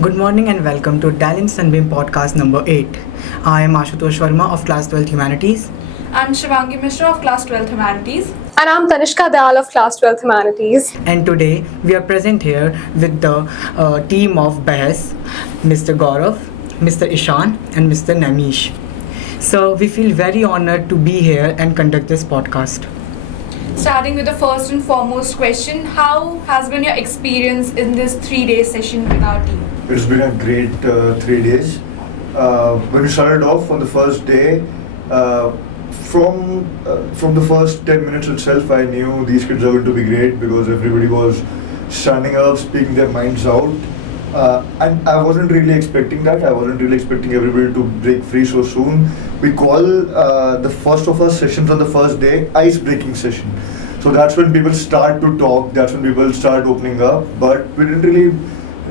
Good morning and welcome to Dalimss and podcast number 8. I am Ashutosh Verma of Class 12th Humanities. I'm Shivangi Mishra of Class 12th Humanities. And I'm Tanishka Dayal of Class 12th Humanities. And today we are present here with the team of Behas, Mr. Gaurav, Mr. Ishan and Mr. Namish. So we feel very honored to be here and conduct this podcast. Starting with the first and foremost question, how has been your experience in this 3-day session with our team? It's been a great 3 days. When we started off on the first day, from the first 10 minutes itself, I knew these kids are going to be great because everybody was standing up, speaking their minds out. And I wasn't really expecting that. I wasn't really expecting everybody to break free so soon. We call the first of our sessions on the first day ice-breaking session. So that's when people start to talk, that's when people start opening up. But we didn't really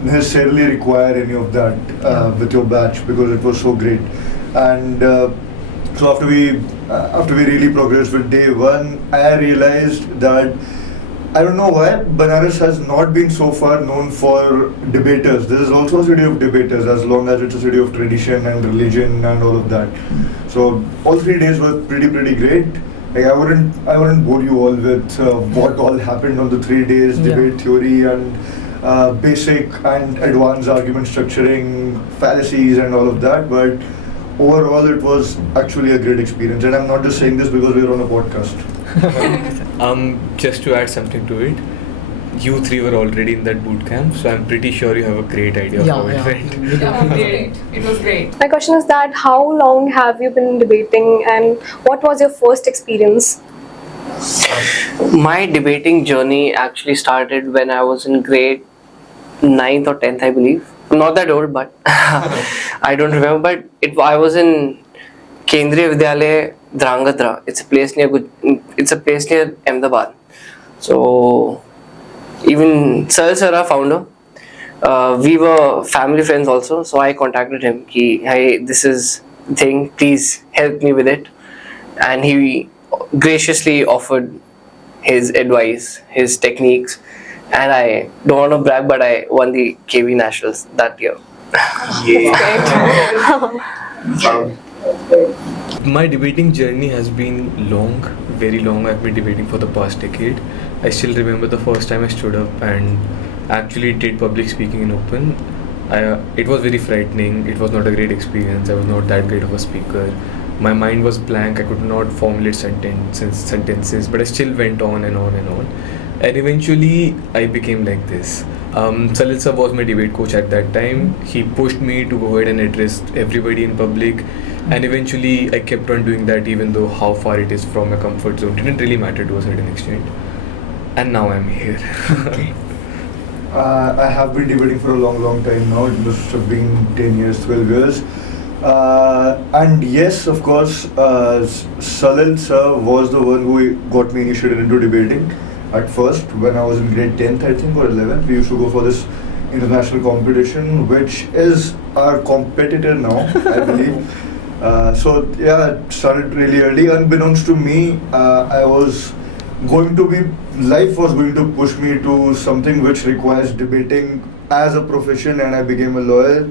necessarily require any of that with your batch because it was so great. And so after we really progressed with day one, I realized that I don't know why Banaras has not been so far known for debaters. This is also a city of debaters, as long as it's a city of tradition and religion and all of that. So all 3 days were pretty great. Like I wouldn't bore you all with what all happened on the 3 days, debate theory and basic and advanced argument structuring, fallacies and all of that. But overall, it was actually a great experience. And I'm not just saying this because we're on a podcast. Just to add something to it, you three were already in that boot camp, so I'm pretty sure you have a great idea of how it went. It was great. My question is that how long have you been debating and what was your first experience? My debating journey actually started when I was in grade 9th or 10th, I believe. I'm not that old, but I don't remember. But I was in Kendriya Vidyalaya, Drangadra. It's a place near Ahmedabad. So even Sir, our founder, we were family friends also. So I contacted him. Hey, this is the thing. Please help me with it. And he graciously offered his advice, his techniques. And I don't want to brag, but I won the KV Nationals that year. My debating journey has been long, very long. I've been debating for the past decade. I still remember the first time I stood up and actually did public speaking in open. It was very frightening. It was not a great experience. I was not that great of a speaker. My mind was blank. I could not formulate sentences, but I still went on and on and on. And eventually, I became like this. Salil sir was my debate coach at that time. He pushed me to go ahead and address everybody in public. And eventually, I kept on doing that even though how far it is from my comfort zone. Didn't really matter to a certain extent. And now I'm here. I have been debating for a long time now. It must have been 10 years, 12 years. And yes, of course, Salil sir was the one who got me initiated into debating. At first, when I was in grade 10th, I think, or 11th, we used to go for this international competition, which is our competitor now, I believe. So yeah, it started really early. Unbeknownst to me, life was going to push me to something which requires debating as a profession, and I became a lawyer.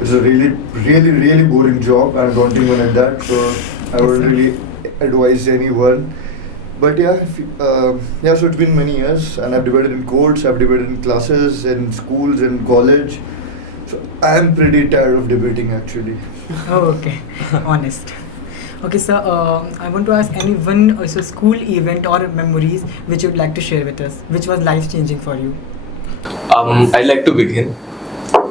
It's a really boring job, and I don't even at that. So I wouldn't really advise anyone. But so it's been many years, and I've debated in courts, I've debated in classes, in schools, in college. So I'm pretty tired of debating actually. Oh, okay. Honest. Okay, sir, I want to ask anyone also school event or memories which you'd like to share with us, which was life-changing for you. I'd like to begin.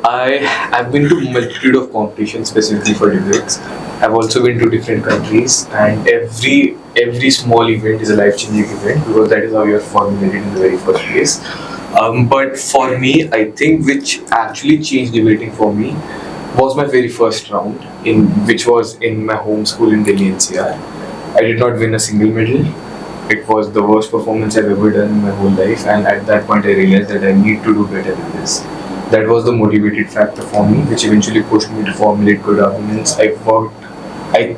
I've been to multitude of competitions specifically for debates. I've also been to different countries, and every small event is a life-changing event because that is how you are formulated in the very first place. But for me, I think which actually changed debating for me was my very first round, which was in my home school in Delhi NCR. I did not win a single medal. It was the worst performance I've ever done in my whole life, and at that point I realized that I need to do better than this. That was the motivated factor for me, which eventually pushed me to formulate good arguments. I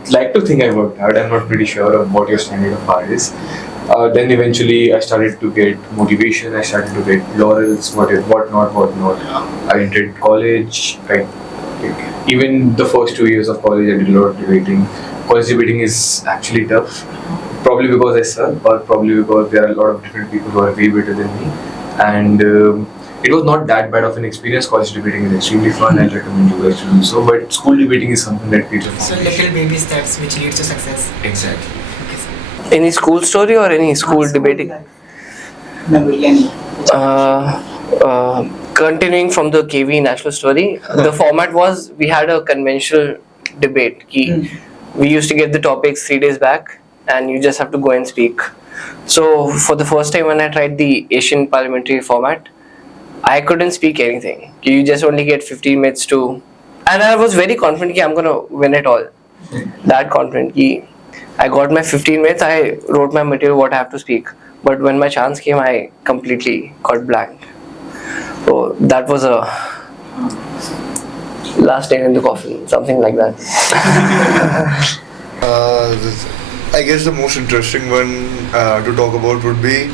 like to think I worked hard. I'm not pretty sure of what your standard of hard is. Then eventually I started to get motivation, I started to get laurels, whatnot. I entered college. Even the first 2 years of college, I did a lot of debating. College debating is actually tough. Probably because I suck, or probably because there are a lot of different people who are way better than me. And it was not that bad of an experience. College debating is extremely fun. I recommend you guys to do so. But school debating is something that creates a So foundation. little baby steps which leads to success. Exactly. Any school story or any school debating? Memory, any. Continuing from the KV national story, the format was we had a conventional debate. We used to get the topics 3 days back, and you just have to go and speak. So for the first time when I tried the Asian parliamentary format, I couldn't speak anything. You just only get 15 minutes to, and I was very confident that I'm gonna win it all. That confident. I got my 15 minutes. I wrote my material what I have to speak. But when my chance came, I completely got blank. So that was a last nail in the coffin, something like that. I guess the most interesting one to talk about would be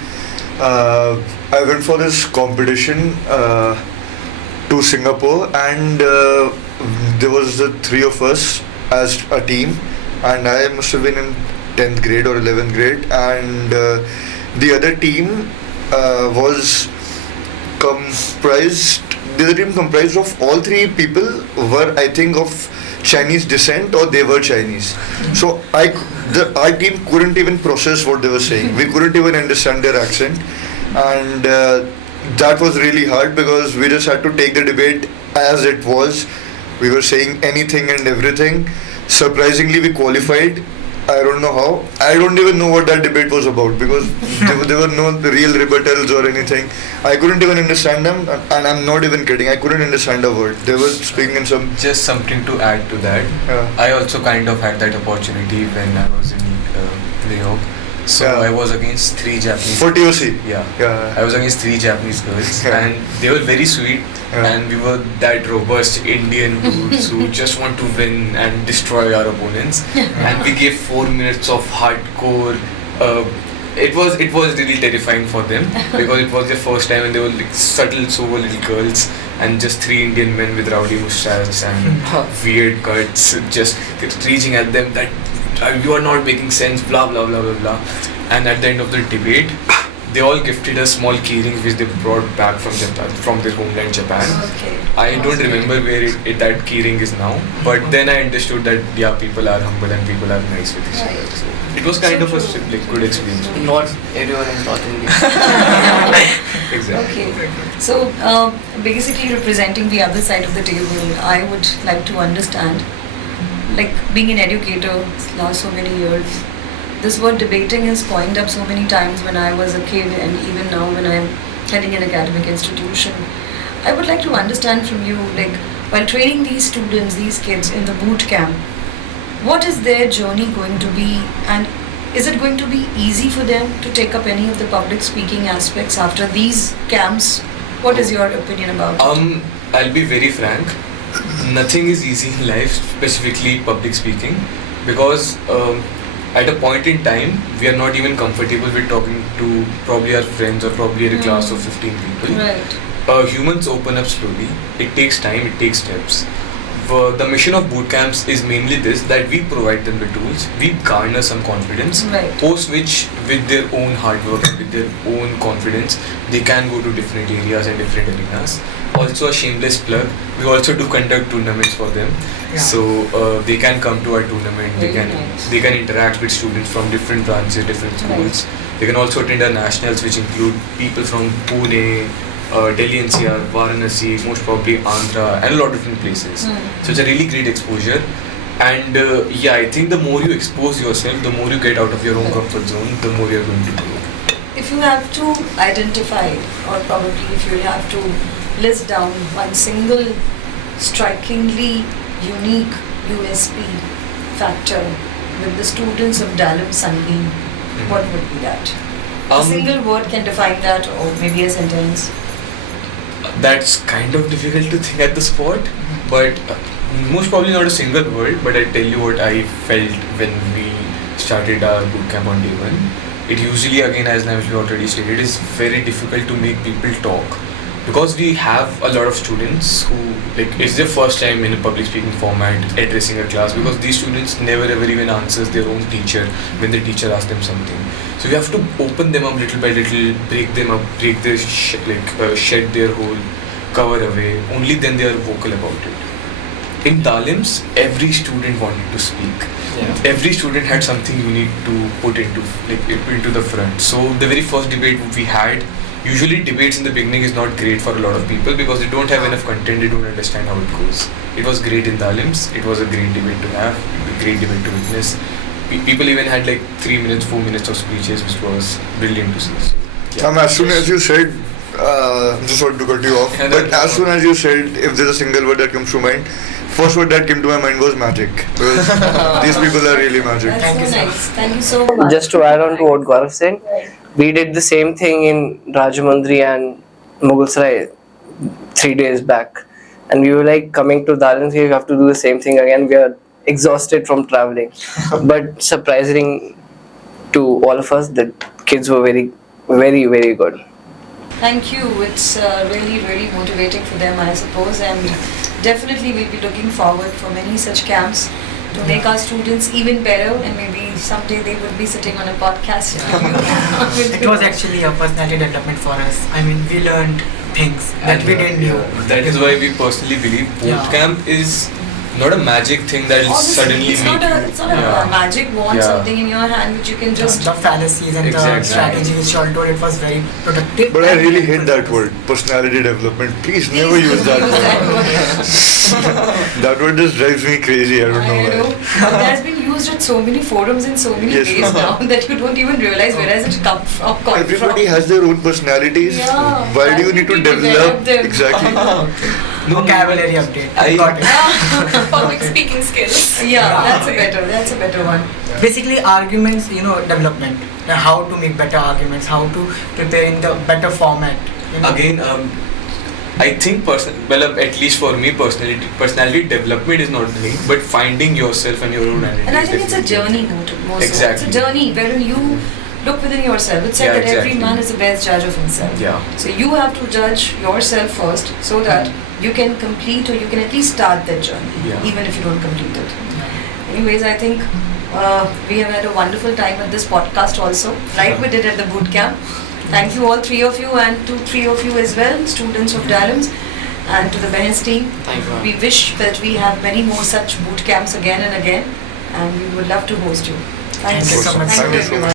I went for this competition to Singapore, and there was the three of us as a team, and I must have been in 10th grade or 11th grade, and the other team was comprised. The other team comprised of all three people were, I think, of Chinese descent, or they were Chinese. So our team couldn't even process what they were saying. We couldn't even understand their accent, and that was really hard because we just had to take the debate as it was. We were saying anything and everything. Surprisingly, we qualified. I don't know how. I don't even know what that debate was about because there were no real rebuttals or anything. I couldn't even understand them, and I'm not even kidding. I couldn't understand a word. They were speaking in some. Just something to add to that. I also kind of had that opportunity when I was in New York. So Yeah. I was against 3 Japanese. For TOC. Yeah. I was against 3 Japanese girls, Yeah. and they were very sweet. Yeah. And we were that robust Indian dudes who just want to win and destroy our opponents. And we gave 4 minutes of hardcore. It was really terrifying for them because it was their first time, and they were like subtle, sober little girls, and just 3 Indian men with rowdy mustaches and weird cuts, just reaching at them that you are not making sense, blah blah blah blah blah. And at the end of the debate, they all gifted us small keyrings which they brought back from Japan, from their homeland Japan. Okay. I don't remember where that keyring is now, but then I understood that yeah, people are humble and people are nice with each other. Right. So it was kind of a like, good experience. Not everyone is North Indian. Exactly. Okay. So basically representing the other side of the table, I would like to understand, like being an educator last so many years, this word debating is coined up so many times when I was a kid and even now when I'm heading an academic institution. I would like to understand from you, like while training these students, these kids in the boot camp, what is their journey going to be, and is it going to be easy for them to take up any of the public speaking aspects after these camps? What is your opinion about it? I'll be very frank. Nothing is easy in life, specifically public speaking, because at a point in time, we are not even comfortable with talking to probably our friends or probably a class of 15 people. Right. Humans open up slowly. It takes time, it takes steps. The mission of boot camps is mainly this, that we provide them the tools, we garner some confidence, Right. post which with their own hard work and with their own confidence, they can go to different areas and different arenas. Also a shameless plug, we also do conduct tournaments for them. Yeah. So they can come to our tournament, Very nice. they can interact with students from different branches, different schools. They can also attend our nationals, which include people from Pune, Delhi NCR, Varanasi, most probably Andhra, and a lot of different places. So it's a really great exposure. And yeah, I think the more you expose yourself, the more you get out of your own comfort zone, the more you're going to grow. If you have to identify, or probably if you have to list down one single strikingly unique USP factor with the students of Dalimss Sunbeam, what would be that? A single word can define that, or maybe a sentence. That's kind of difficult to think at the spot, but most probably not a single word, but I'll tell you what I felt when we started our bootcamp on day one. it usually, again, as Navish already stated, is very difficult to make people talk. Because we have a lot of students who, like, it's their first time in a public speaking format addressing a class, because these students never ever even answers their own teacher when the teacher asks them something. So we have to open them up little by little, break them up, break their shed their whole cover away. Only then they are vocal about it. In Dalimss, every student wanted to speak. Every student had something unique to put into the front. So the very first debate we had, usually debates in the beginning is not great for a lot of people because they don't have enough content, they don't understand how it goes. It was great in Dalimss, it was a great debate to have, a great debate to witness. People even had like 3 minutes, 4 minutes of speeches, which was brilliant to see. So, as soon as you said, just sorry to cut you off, but as soon as you said, if there's a single word that comes to mind, first word that came to my mind was magic. Because these people are really magic. That's so nice. Thank you so much. Just to add on to what Gaurav said, we did the same thing in Rajamundry and Mughalsarai 3 days back. And we were like, coming to Dalimss, we have to do the same thing again. We are exhausted from traveling. But surprising to all of us, the kids were very, very, very good. Thank you. It's really, really motivating for them, I suppose, and definitely we'll be looking forward for many such camps to make our students even better, and maybe someday they would be sitting on a podcast. It was actually a personality development for us. I mean, we learned things that we didn't know. That is why we personally believe boot camp is not a magic thing that will suddenly it's not a magic wand, something in your hand which you can just... The fallacies and the strategy which you all told, it was very productive. But I really hate that word, personality development. Please never use that word. That word just drives me crazy, I don't know why. It has been used at so many forums in so many ways now that you don't even realize where has it come from. Everybody has their own personalities. Why do you need to develop them? Exactly. Vocabulary update. I got it. Public speaking skills. That's a better one. Basically, arguments, development. How to make better arguments, how to prepare in the better format. Again, I think at least for me personality development is not the thing, but finding yourself and your own identity. And I think it's a journey more so. Exactly. It's a journey wherein you look within yourself. It's said that every man is the best judge of himself. So you have to judge yourself first so that you can complete, or you can at least start that journey, even if you don't complete it. Anyways, I think we have had a wonderful time at this podcast also, like we did at the boot camp. Thank you all three of you, and to three of you as well, students of Dalimss, and to the Behas team. We wish that we have many more such boot camps again and again, and we would love to host you. Thank you so much. Thank you everyone.